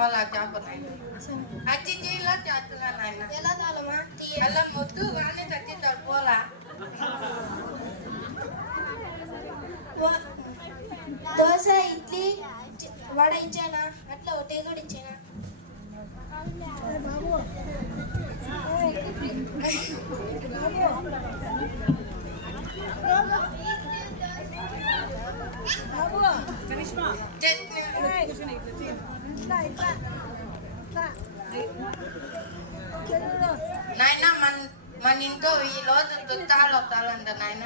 వాళ్ళ చేపనాయన అచ్చి జీలో చేస్తున్నా నాయన ఎలా తాళమా అలా మొద్దు కానీ తగ్గించాడు పోలా దోశ ఇడ్లీ వడ ఇచ్చానా అట్లా ఒకటే కూడా ఇచ్చానా నాయన మన ఇంట్లో ఈ రోజు చుట్టాలు వస్తారంట నాయన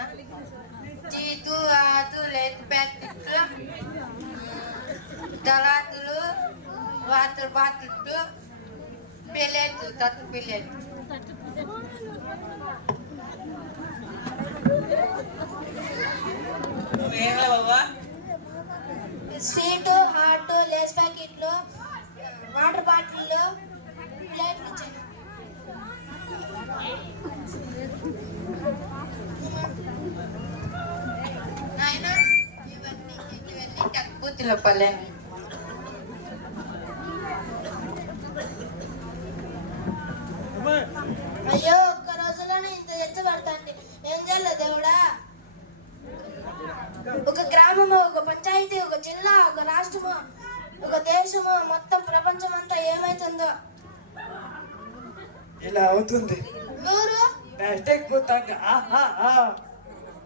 చీతు ఆదు లేట్ ప్యాకెట్లు దళాతులు వాటర్ బాటిల్లు పిల్లెట్టు తట్టు పిల్లెట్టు స్వీట్ హాట్ లేస్ ప్యాకెట్లు వాటర్ బాటిల్ ప్లేట్లు ఇచ్చాను నాయన ఇవన్నీ కక్కుతుల పల్లెని అయ్యో ఒక్క రోజులోనే ఇంత తెచ్చబడతాండి ఏం చేయాలి దేవుడా ఒక గ్రామము ఒక పంచాయతీ ఒక జిల్లా ఒక రాష్ట్రము ఒక దేశము మొత్తం ప్రపంచం అంతా ఏమైతుందో ఇలా అవుతుంది మీరు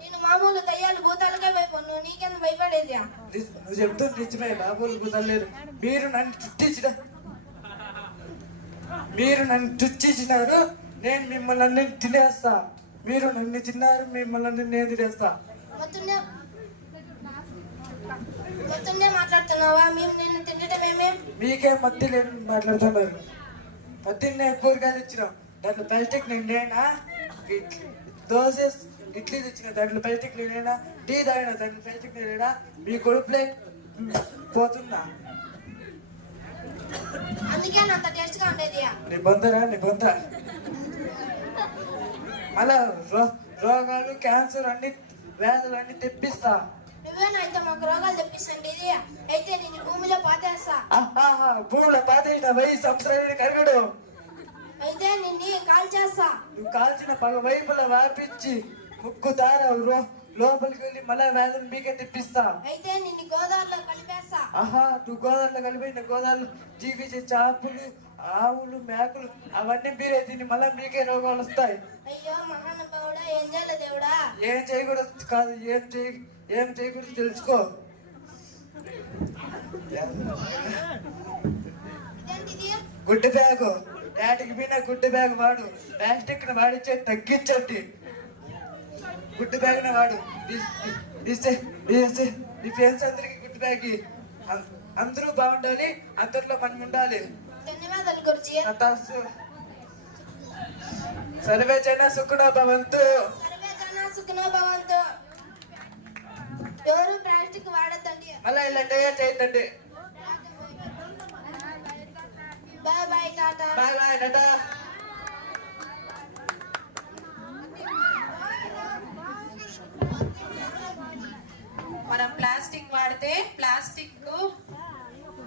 నేను మామూలు దయ్యాలు భూతాలకే భయపడు నీకెందుకు భయపడేది నువ్వు చెప్తుంది నిజమే మామూలు కుదరలేదు మీరు నన్ను చుట్టించినారు నేను మిమ్మల్ని తినేస్తా మీరు నన్ను తిన్నారు మిమ్మల్ని నేను తినేస్తా మొత్తంనే మాట్లాడుతున్నావా మేము నేను తినటం ఏమే మీకే మధ్య లేని మాట్లాడుతున్నారు పొద్దున్నే కూరగాయలు ఇచ్చినాం దాంట్లో ప్లాస్టిక్ నిండేనా దోశ ఇడ్లీ తెచ్చిన దాంట్లో ప్లాస్టిక్ నిండేనా టీ తాగిన దాంట్లో ప్లాస్టిక్ నిండేనా మీ కొడుకులే పోతుందా అందుకే అంత టేస్ట్ గా ఉండేది నిబంధన మళ్ళా రోగాలు క్యాన్సర్ అన్ని వ్యాధులు అన్ని తెప్పిస్తా నువ్వేనా అయితే మాకు రోగాలు తెప్పిస్తండి ఇది అయితే నేను భూమిలో పాతేస్తా భూమిలో పాతేసిన 1000 సంవత్సరాలు కరగడు అయితే నిన్ను కాల్ చేస్తా నువ్వు కాల్చిన పగ వైపులా వ్యాపించి ముక్కు దార లోపలికి వెళ్ళి మళ్ళా వ్యాధులు మీకే తెప్పిస్తా అయితే నిన్ను గోదావరిలో కలిపేస్తా నువ్వు గోదావరిలో కలిపిన గోదావరిలో జీవించే చేపలు ఆవులు మేకలు అవన్నీ మీరే తిని మళ్ళీ మీకే రోగాలు వస్తాయి అయ్యో మహానుభావుడా ఏం చేయాలి దేవుడా ఏం చేయకూడదు కాదు ఏం చేయకూడదు తెలుసుకో ఇదేంటిది గుడ్డి బ్యాగు డాడీకి మీద గుడ్డి బ్యాగ్ వాడు ప్లాస్టిక్ ని వాడిచ్చే తగ్గించండి గుడ్డి బ్యాగ్ ని వాడు నీ ఫ్రెండ్స్ అందరికి గుడ్డి బ్యాగ్ అందరూ బాగుండాలి అందరిలో మనం ఉండాలి ధన్యవాదాలు గురుజీ సర్వే జన సుఖనో భవంతు ఎవరు ప్లాస్టిక్ వాడద్దండి మళ్ళీ ఇలాంటి చేయొద్దండి bye bye tata bye bye tata మనం ప్లాస్టిక్ వాడితే ప్లాస్టిక్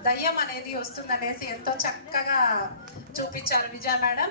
దయ్యం అనేది వస్తుందనేసి ఎంతో చక్కగా చూపించారు విజయ మేడం.